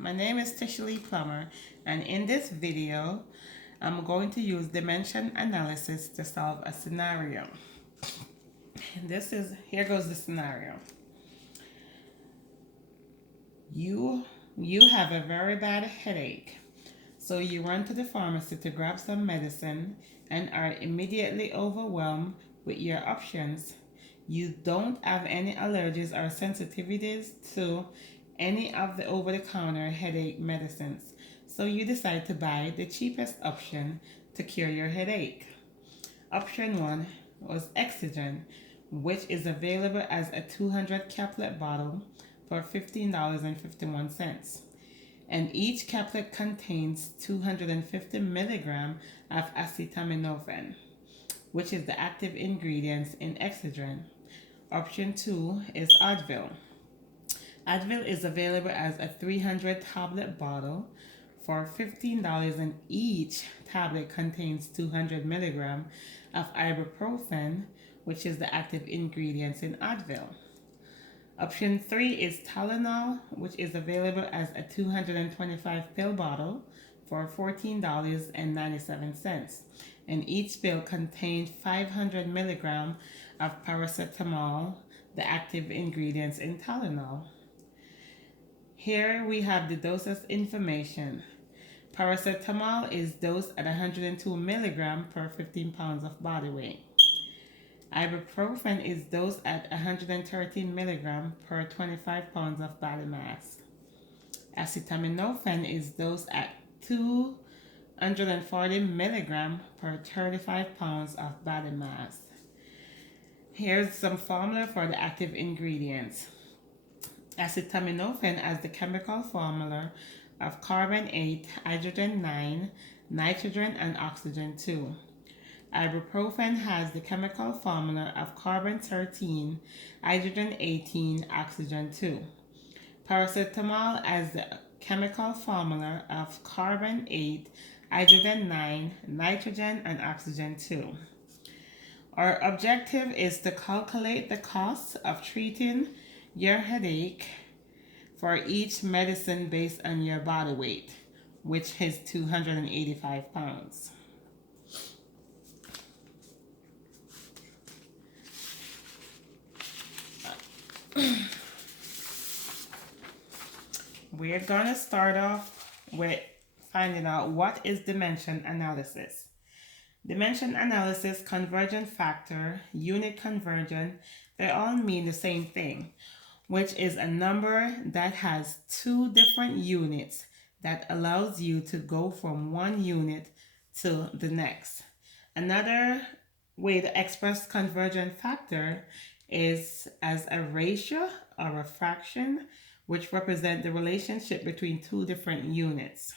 my name is Tisha Lee Plummer, and in this video, I'm going to use dimension analysis to solve a scenario. Here goes the scenario. You have a very bad headache, so you run to the pharmacy to grab some medicine and are immediately overwhelmed with your options. You don't have any allergies or sensitivities to any of the over-the-counter headache medicines, so you decide to buy the cheapest option to cure your headache. Option 1 was Excigen, which is available as a 200 caplet bottle for $15.51. And each caplet contains 250 milligrams of acetaminophen, which is the active ingredient in Excigen. Option 2 is Advil. Advil is available as a 300 tablet bottle for $15, and each tablet contains 200 milligrams of ibuprofen, which is the active ingredient in Advil. Option 3 is Tylenol, which is available as a 225 pill bottle for $14.97. And each pill contains 500 milligrams of paracetamol, the active ingredients in Tylenol. Here we have the doses information. Paracetamol is dosed at 102 milligrams per 15 pounds of body weight. Ibuprofen is dosed at 113 milligrams per 25 pounds of body mass. Acetaminophen is dosed at 240 milligrams per 35 pounds of body mass. Here's some formula for the active ingredients. Acetaminophen has the chemical formula of carbon 8, hydrogen 9, nitrogen, and oxygen 2. Ibuprofen has the chemical formula of carbon 13, hydrogen 18, oxygen 2. Paracetamol has the chemical formula of carbon 8, hydrogen 9, nitrogen, and oxygen 2. Our objective is to calculate the cost of treating your headache for each medicine based on your body weight, which is 285 pounds. We're going to start off with finding out what is dimension analysis. Dimension analysis, convergent factor, unit convergent, they all mean the same thing, which is a number that has two different units that allows you to go from one unit to the next. Another way to express convergent factor is as a ratio or a fraction, which represent the relationship between two different units.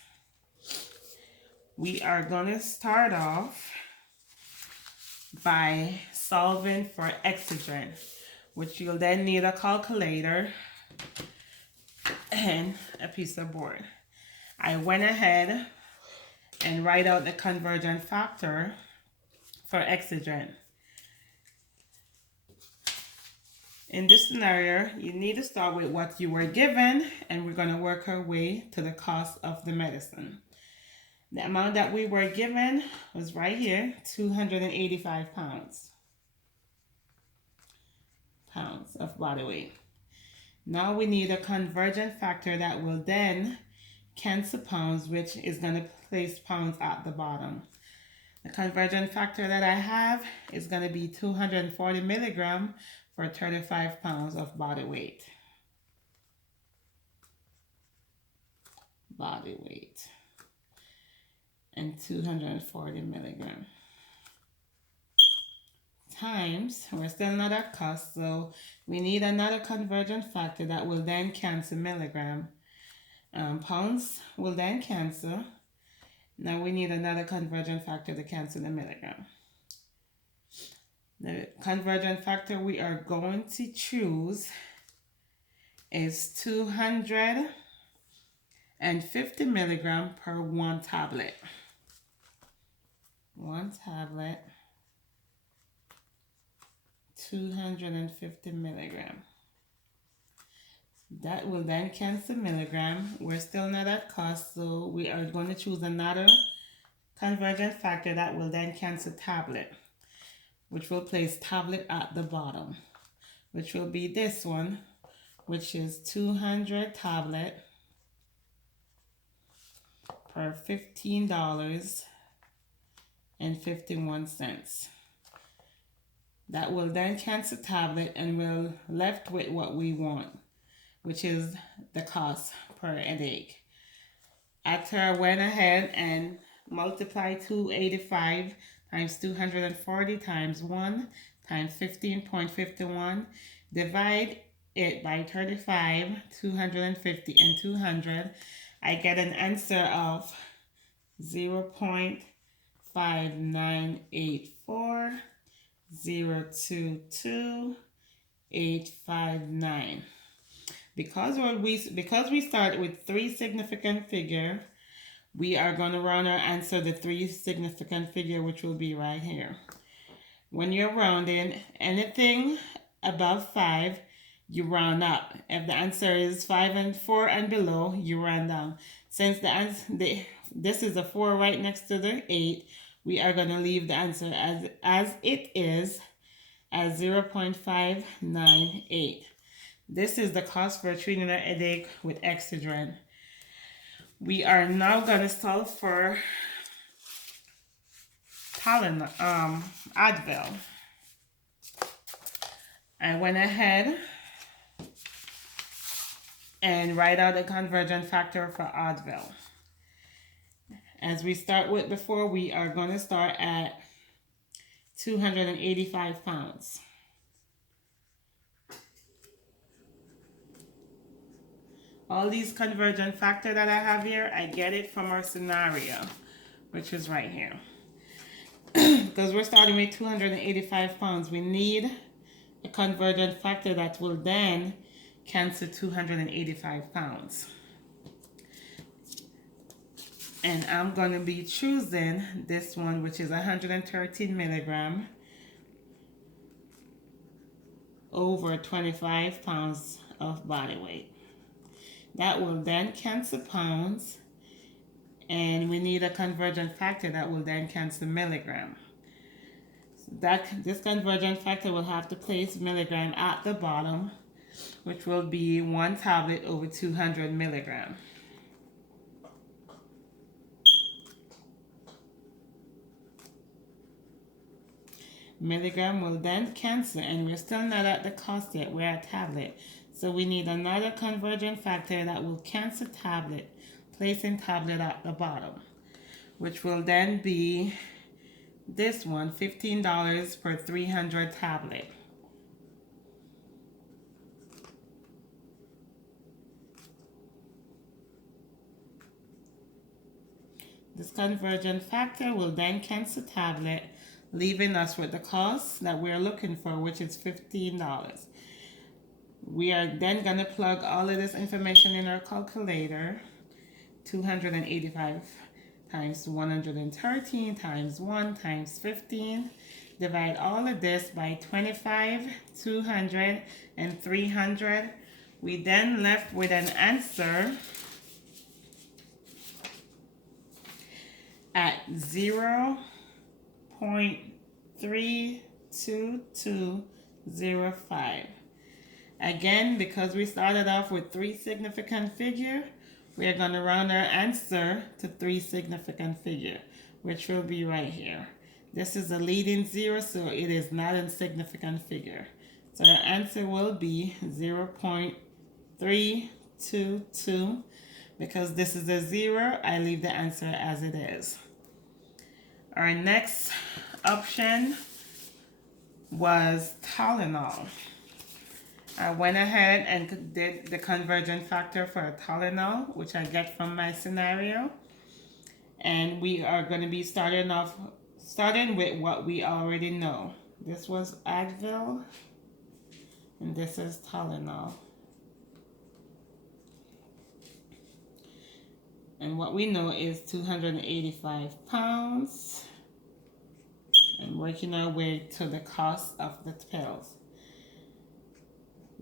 We are going to start off by solving for Excigen, which you'll then need a calculator and a piece of board. I went ahead and write out the convergent factor for Excigen. In this scenario, you need to start with what you were given, and we're going to work our way to the cost of the medicine. The amount that we were given was right here, 285 pounds of body weight. Now we need a convergent factor that will then cancel pounds, which is going to place pounds at the bottom. The convergent factor that I have is going to be 240 milligrams for 35 pounds of body weight. And 240 milligrams times, we're still not at cost, so we need another convergent factor that will then cancel milligram. Pounds will then cancel. Now we need another convergent factor to cancel the milligram. The convergent factor we are going to choose is 250 milligrams per one tablet. One tablet, 250 milligrams. That will then cancel milligram. We're still not at cost, so we are going to choose another convergent factor that will then cancel tablet, which will place tablet at the bottom, which will be this one, which is 200 tablet per $15.51. That will then cancel tablet and we're left with what we want, which is the cost per headache. After I went ahead and multiplied 285 times 240 times 1 times 15.51, divide it by 35, 250, and 200, I get an answer of 0.5984022,859. Because we start with three significant figure, we are going to round our answer the three significant figure, which will be right here. When you're rounding anything above 5, you round up. If the answer is 5 and 4 and below, you round down. Since this is a 4 right next to the 8, we are going to leave the answer as it is at 0.598. This is the cost for treating a headache with Excedrin. We are now going to solve for Advil. I went ahead and write out a convergent factor for Advil. As we start with before, we are going to start at 285 pounds. All these convergent factor that I have here, I get it from our scenario, which is right here. Because we're starting with 285 pounds, we need a convergent factor that will then cancel 285 pounds. And I'm going to be choosing this one, which is 113 milligram over 25 pounds of body weight. That will then cancel pounds, and we need a convergent factor that will then cancel milligram. This convergent factor will have to place milligram at the bottom, which will be 1 tablet over 200 milligram. Milligram will then cancel, and we're still not at the cost yet, we're at tablet. So we need another convergent factor that will cancel tablet, placing tablet at the bottom, which will then be this one, $15 per 300 tablet. This convergent factor will then cancel tablet, leaving us with the cost that we're looking for, which is $15. We are then going to plug all of this information in our calculator. 285 times 113 times 1 times 15. Divide all of this by 25, 200, and 300. We then left with an answer at 0.32205. Again, because we started off with three significant figure, we are going to round our answer to three significant figure, which will be right here. This is a leading zero, so it is not a significant figure. So our answer will be 0.322. Because this is a zero, I leave the answer as it is. Our next option was Tylenol. I went ahead and did the convergent factor for Tylenol, which I get from my scenario. And we are going to be starting with what we already know. This was Advil, and this is Tylenol. And what we know is 285 pounds. And working our way to the cost of the pills.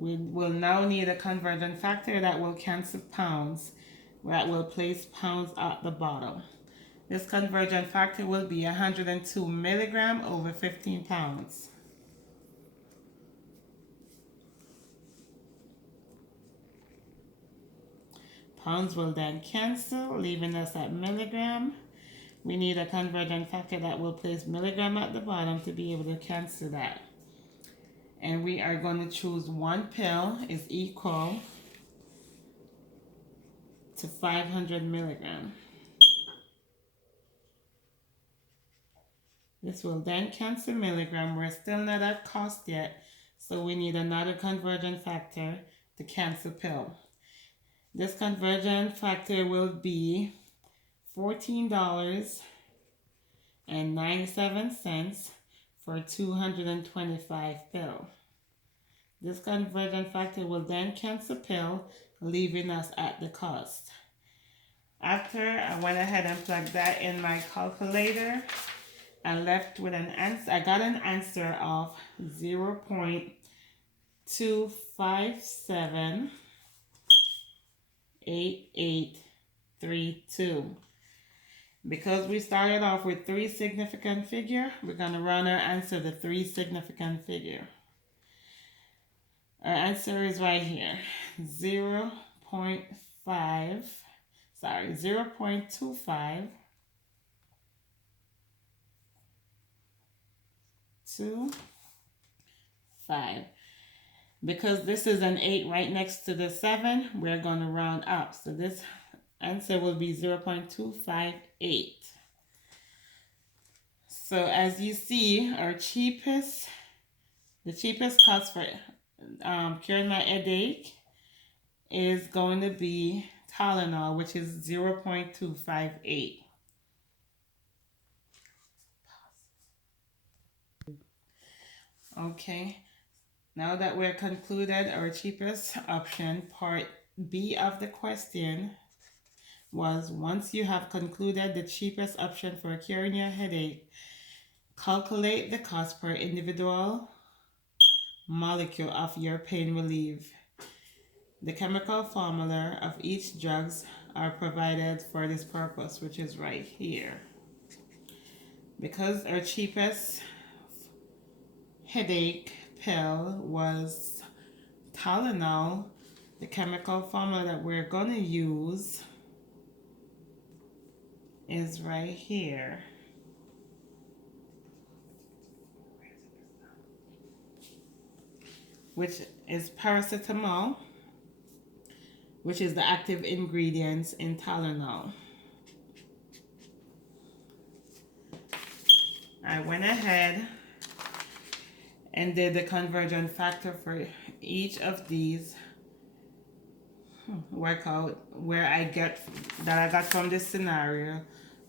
We will now need a conversion factor that will cancel pounds, that will place pounds at the bottom. This conversion factor will be 102 milligram over 15 pounds. Pounds will then cancel, leaving us at milligram. We need a conversion factor that will place milligram at the bottom to be able to cancel that. And we are going to choose one pill is equal to 500 milligram. This will then cancel milligram. We're still not at cost yet, so we need another conversion factor to cancel pill. This conversion factor will be $14.97 for 225 pill. This conversion factor will then cancel pill, leaving us at the cost. After I went ahead and plugged that in my calculator, I left with an answer. I got an answer of 0.2578832. Because we started off with 3 significant figure, we're going to round our answer to 3 significant figure. Our answer is right here. 0.25. Because this is an 8 right next to the 7, we're going to round up. So this answer will be 0.258. So as you see, the cheapest cost for curing my headache is going to be Tylenol, which is 0.258. Okay, now that we're concluded our cheapest option, part B of the question was, once you have concluded the cheapest option for curing your headache, calculate the cost per individual molecule of your pain relief. The chemical formula of each drugs are provided for this purpose, which is right here. Because our cheapest headache pill was Tylenol, the chemical formula that we're going to use is right here. Which is paracetamol, which is the active ingredients in Tylenol. I went ahead and did the conversion factor for each of these workout where I got from this scenario,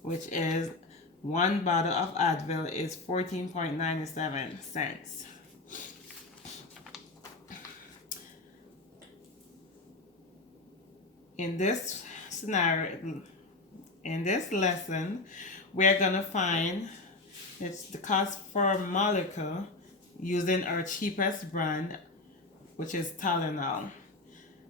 which is one bottle of Advil is 14.97 cents. In this scenario, in this lesson, we're gonna find it's the cost per molecule using our cheapest brand, which is Tylenol.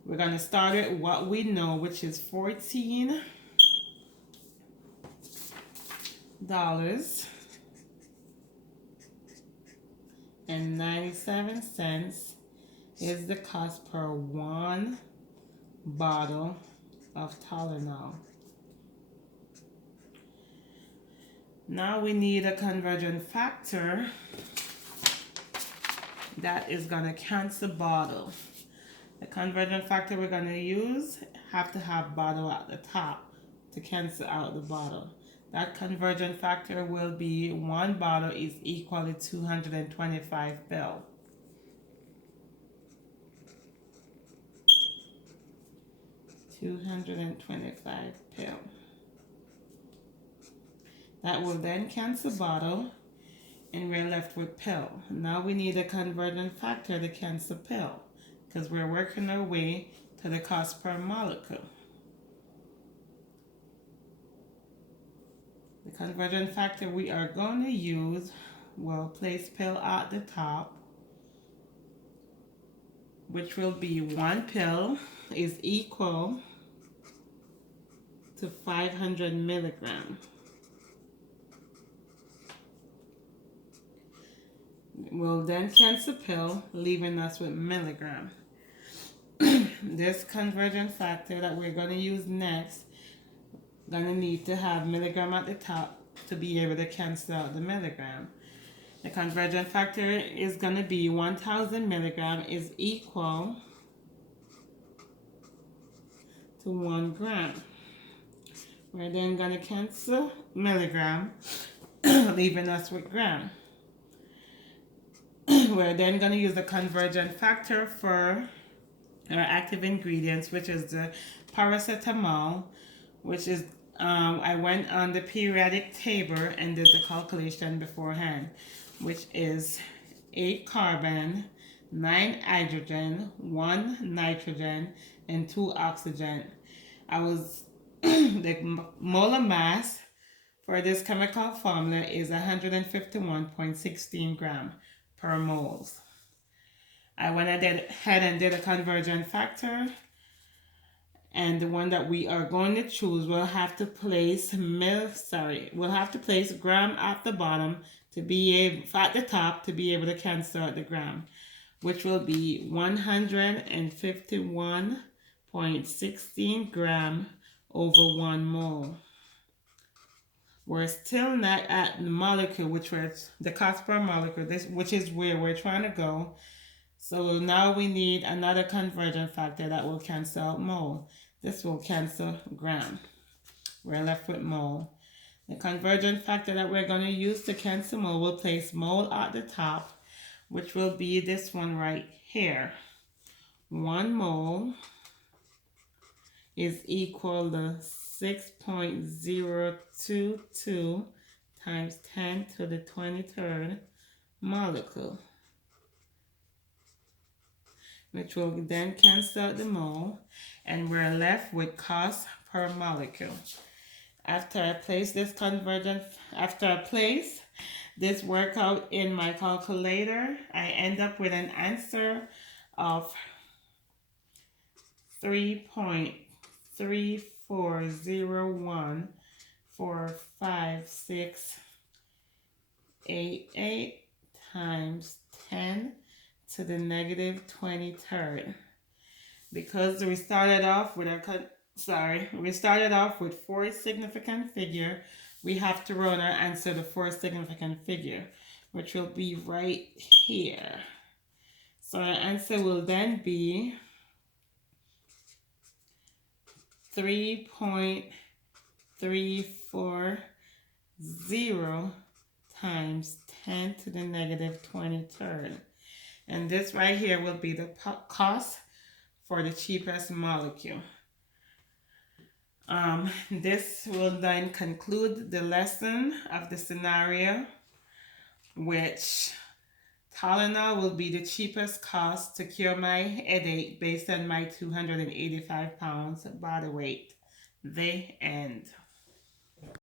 We're going to start at what we know, which is $14.97 is the cost per one bottle of Tylenol. Now we need a conversion factor that is going to cancel bottle. The conversion factor we're going to use have to have bottle at the top to cancel out the bottle. That conversion factor will be one bottle is equal to 225 pill. That will then cancel bottle, and we're left with pill. Now we need a conversion factor to cancel pill, because we're working our way to the cost per molecule. The conversion factor we are going to use will place pill at the top. which will be 1 pill, is equal to 500 milligrams. We'll then cancel pill, leaving us with milligram. This conversion factor that we're going to use next, going to need to have milligram at the top to be able to cancel out the milligram. The conversion factor is going to be 1000 milligram is equal to 1 gram. We're then going to cancel milligram, leaving us with gram. We're then going to use the conversion factor for our active ingredients, which is the paracetamol, which is, I went on the periodic table and did the calculation beforehand, which is 8 carbon, 9 hydrogen, 1 nitrogen, and 2 oxygen. The molar mass for this chemical formula is 151.16 gram per moles. I went ahead and did a conversion factor, and the one that we are going to choose will have to place gram at the bottom to be able, at the top to be able to cancel out the gram, which will be 151.16 gram over 1 mole. We're still not at the molecule, which was the cost per molecule, which is where we're trying to go. So now we need another conversion factor that will cancel out mole. This will cancel gram. We're left with mole. The conversion factor that we're going to use to cancel mole will place mole at the top, which will be this one right here. 1 mole is equal to 6.022 times 10 to the 23rd molecule, which will then cancel out the mole, and we're left with cost per molecule. After I place this workout in my calculator, I end up with an answer of 3.34014588 times 10 to the negative 23rd. Because we started off with 4 significant figure, we have to run our answer to 4 significant figure, which will be right here. So our answer will then be 3.340 times 10 to the negative 23rd. And this right here will be the cost for the cheapest molecule. This will then conclude the lesson of the scenario, which Tylenol will be the cheapest cost to cure my headache based on my 285 pounds body weight. The end.